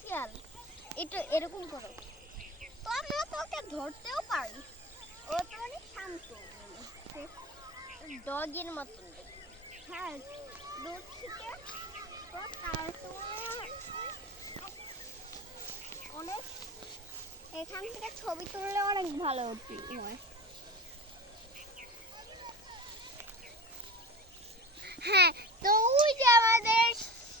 শিয়াল এটা এরকম করো তো আমরা তোকে ধরতেও পারি। ও তো অনেক শান্ত ডগের মতন। হ্যাঁ দূর থেকে তো তারপরে অনেক এখান থেকে ছবি তুললে অনেক ভালো হয়। হ্যাঁ তো ওই যে আমাদের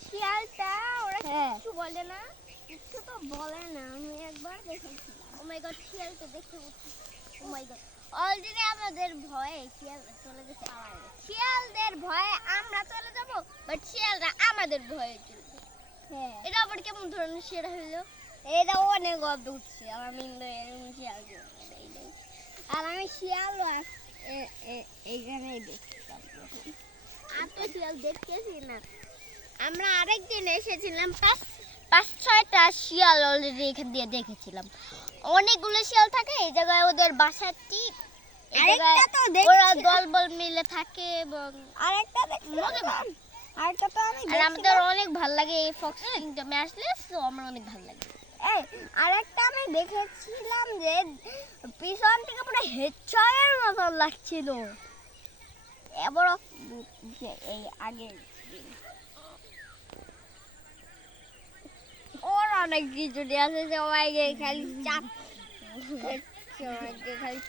শিয়ালটা ওরা কিছু বলে না, কিছু তো বলে না। আমি একবার দেখেছিলাম। ও মাই গড শিয়ালটা দেখে ও মাই গড অলরেডি আমাদের ভয়ে শিয়াল চলে গেছে। শিয়ালদের ভয়ে আমরা চলে যাব বাট শিয়ালরা আমাদের ভয়ে চলে যাবে। হ্যাঁ এটা আবার কেমন ধরনের শিয়াল হলো? এটা অনেক অদ্ভুত শিয়াল। আমি শিয়াল আর আমি শিয়াল এইখানে দেখছিলাম। আর তো শিয়াল দেখতেছি না। আমরা আরেকদিন এসেছিলাম, 5-6টা শিয়াল অলরেডি এখান দিয়ে দেখেছিলাম। অনেকগুলো শিয়াল থাকে এই জায়গায়, ওদের বাসাটি ওরা দলবল মিলে থাকে এবং আরেকটা তো আমি আর আমাদের অনেক ভালো লাগে এই ফক্স কিংডমে আসলে, তো আমার অনেক ভালো লাগে। এই আরেকটা আমি দেখেছিলাম যে পিছন থেকে পুরো হেডশটের মতো লাগছিল। এবার এই আগে ওর অনেক কিছু আছে, সবাইকে খালি চাপ খালি